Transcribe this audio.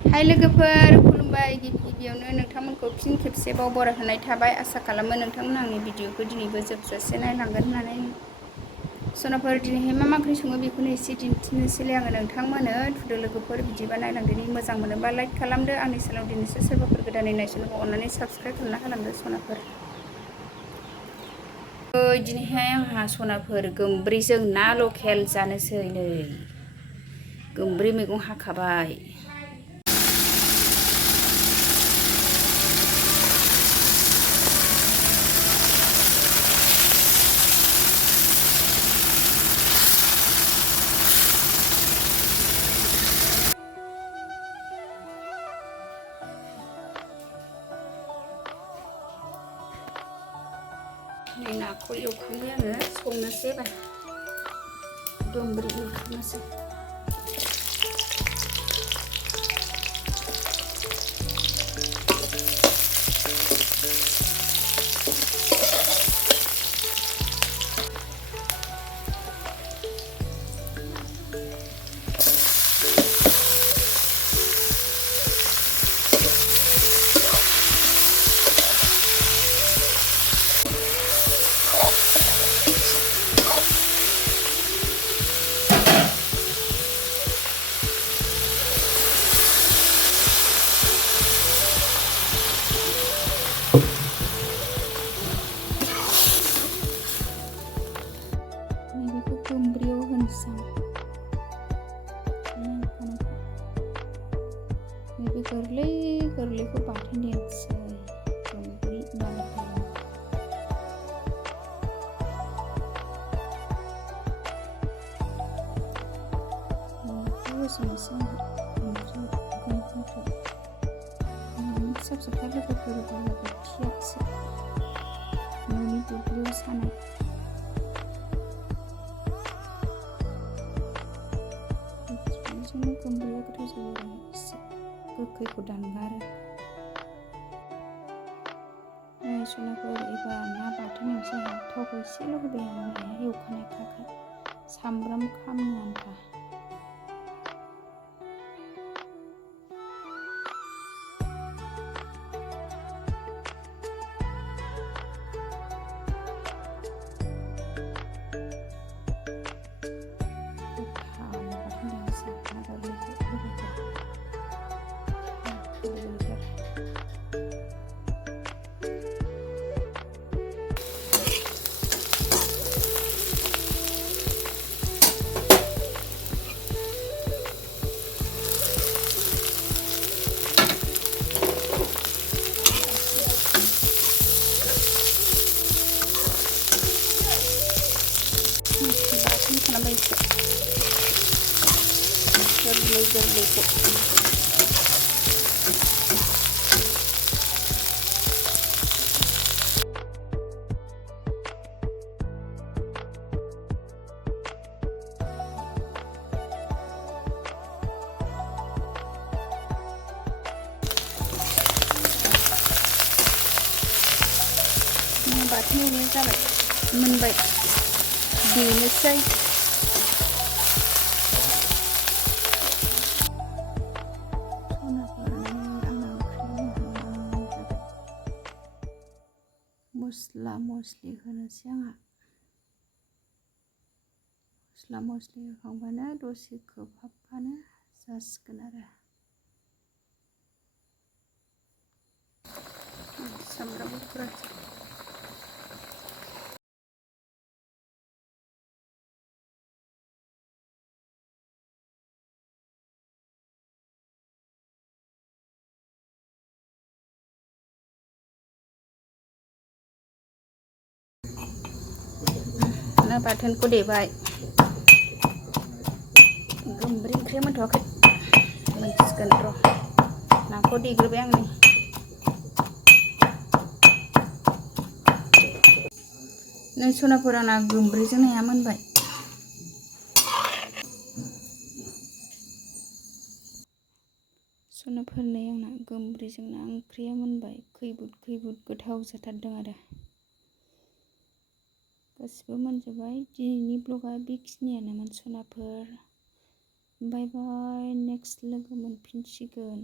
हाय लोगोफोर खुलुमबाय गिबियावनो नोंथांमोनखौ फिन खेबसेबाव बरायहरनाय थाबाय आसा खालामो नोंथांमोन आंनि भिडिअखौ दिनैबो जोबजासे नायलांगोन होननानै सनाफोर दिनैहाय मा ओंख्रि सङो बेखौनो एसे दिन्थिनोसैलाय आङो नोंथांमोनो थुदो लोगोफोर बिदिबा नायलांदोनि मोजां मोनोबा लाइक खालामदो आंनि चेनेलाव दिनैसो सोरबाफोर गोदानै नायसनोबा अननानै साबस्क्राइब खालामना होलांदो सनाफोर दिनैहाय आंहा सनाफोर गोमब्रिजों ना लकेल जानोसै नै गोमब्रि मैगं हाखाबाय नै नाखौ एवखांबाय आङो संनोसै गोमब्रि एवखांनोसै नैबेखौ गोमब्रियाव होनोसै नैबे गोरलैखौ बाथोन देनोसै गोमब्रि नालाय होसननोसै ओंख्रियाव फिसा फिसा लोगोफोर बोथियासो न'नि दुब्लियाव सानाय बिदिनो गोमब्रिया गोथाव जायो आरो एसे गोखैखौ दानगारो सनाफोर एबा ना बाथोन एवसै आंहा थावखौ एसेल' होबाय आं एवखानायखाय सामब्राम खामनो आन्था बाथोन खालामबाय एसे गोरलैखौ बाथोन एवनाया जाबाय मोनबाय देनोसै मस्ला मस्लि होनोसै आंहा मस्ला मस्लि होखांबानो दसे खोबहाबबानो जासिगोन आरो सामब्राम गुफुर ना बाथोनखौ देबाय गोमब्रि ओंख्रिया मोनथ'वाखै मोनसिगोन र' नाखौ देग्रोबाय आं नै सनाफोर आंना गोमब्रिजों नाया मोनबाय सनाफोर नै आंना गोमब्रिजों ना ओंख्रिया मोनबाय खैबुद गोथाव जाथारदों आरो गासिबो मोनजोब्बाय दिनैनि ब्लगा बेखिनियानोमोन सनाफोर बाय बाय नेक्स्ट लोगो मोनफिनसिगोन।